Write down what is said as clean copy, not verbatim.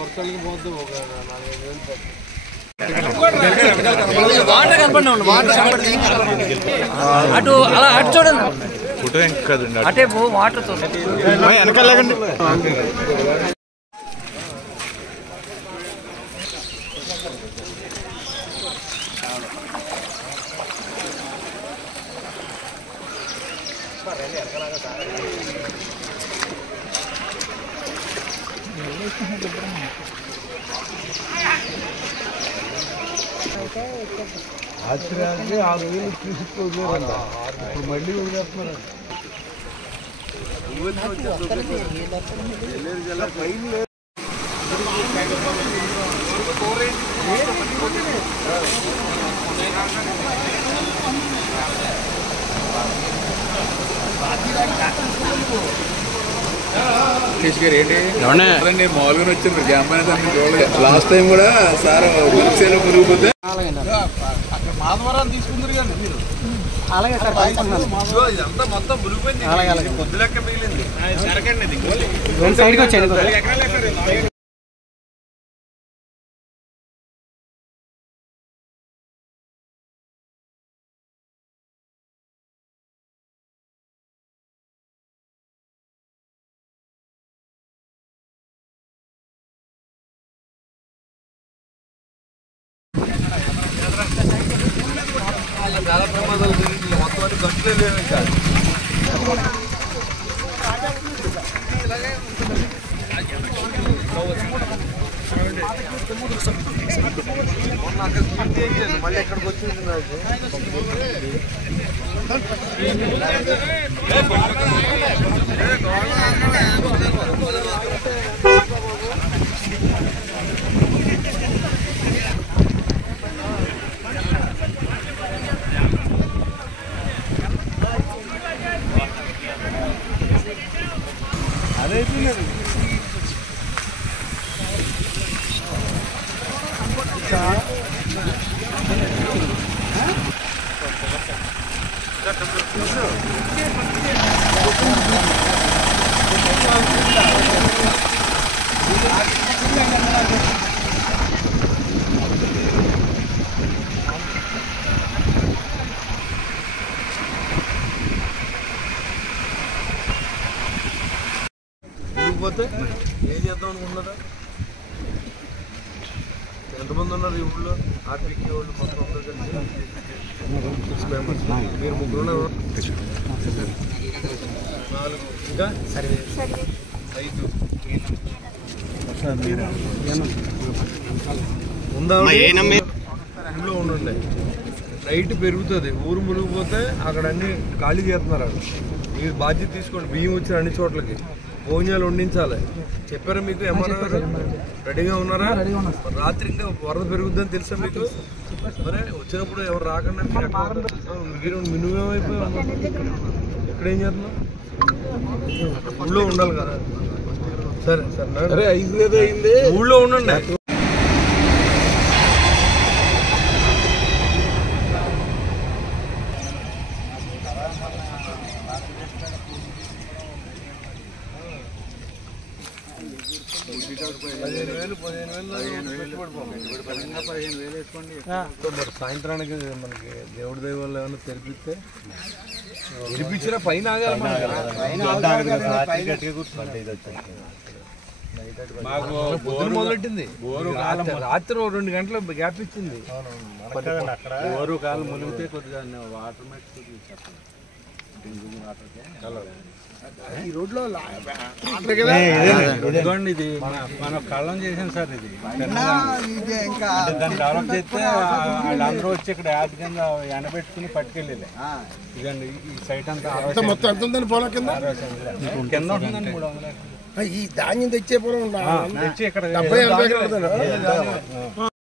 వర్షాలకి పోతే ఒక 4,000 అటు అలా అటు చూడండి ఫోటో కదండి అటే పో వాటర్ వెనకాలండి ఆశ్చర్యానికి 6,000 తీసుకుపోయారంట ఇప్పుడు మళ్ళీ వదిలేస్తున్నారు ఏంటి మామూలుగా వచ్చింది క్యాంప్ అనేది చూడలేదు లాస్ట్ టైం కూడా సార్ మురిగిపోతే మాధవరాన్ని తీసుకుందరు కానీ మీరు అలాగే సార్ ఇదంతా మొత్తం మురిగిపోయింది కొద్ది లెక్క మిగిలింది సైడ్కి వచ్చాను చాలా ప్రమాదాలు జరిగింది మొత్తం అన్ని ఖర్చులే లేవు ఇంకా మొన్న అక్కడ మళ్ళీ ఎక్కడికి వచ్చింది అదైపోయినది పోతే ఏం చేద్దాం అనుకున్నారా ఎంతమంది ఉన్నారు ఈ ఊళ్ళో ఆర్టీకి వాళ్ళు మొత్తం అందరూ కలిసి 6 మెంబర్స్ మీరు ముగ్గురు ఉన్నారు 4 ఇంకా 5 ఉందా ఊళ్ళో ఉండండి నైట్ పెరుగుతుంది ఊరు మునిగిపోతే అక్కడ అన్ని ఖాళీ చేస్తున్నారు మీరు బాధ్యత తీసుకోండి బియ్యం వచ్చిన అన్ని చోట్లకి భోజనాలు వండించాలి చెప్పారా మీకు ఏమన్నా రెడీగా ఉన్నారా రాత్రి ఇంకా వరద పెరుగుద్దని తెలుసా మీకు మరే వచ్చినప్పుడు ఎవరు రాకుండా మీరు మినుమేమైపోయి ఎక్కడేం చేస్తున్నాం ఊళ్ళో ఉండాలి కదా సరే సరే అయింది ఊళ్ళో ఉండండి మరి సాయంత్రానికి మనకి దేవుడి దయ వల్ల ఏమైనా తెరిపిస్తే తెరిపించిన పైన మొదలెట్టింది రాత్రి 2 గంటల గ్యాప్ ఇచ్చింది బోరు కాలు మునిగితే కొద్దిగా వాటర్ ఈ రోడ్లో ఇది మనం కళ్ళం చేసాం సార్ ఇది దాన్ని డెవలప్ చేస్తే వాళ్ళందరూ వచ్చి ఇక్కడ యాప్ కింద ఎండబెట్టుకుని పట్టుకెళ్ళి ఇదండి ఈ సైట్ అంతా మొత్తం ఎంత ఉందండి పొలం కింద కింద ఉంటుందండి 300 ఈ ధాన్యం తెచ్చే పొలం తెచ్చి ఇక్కడ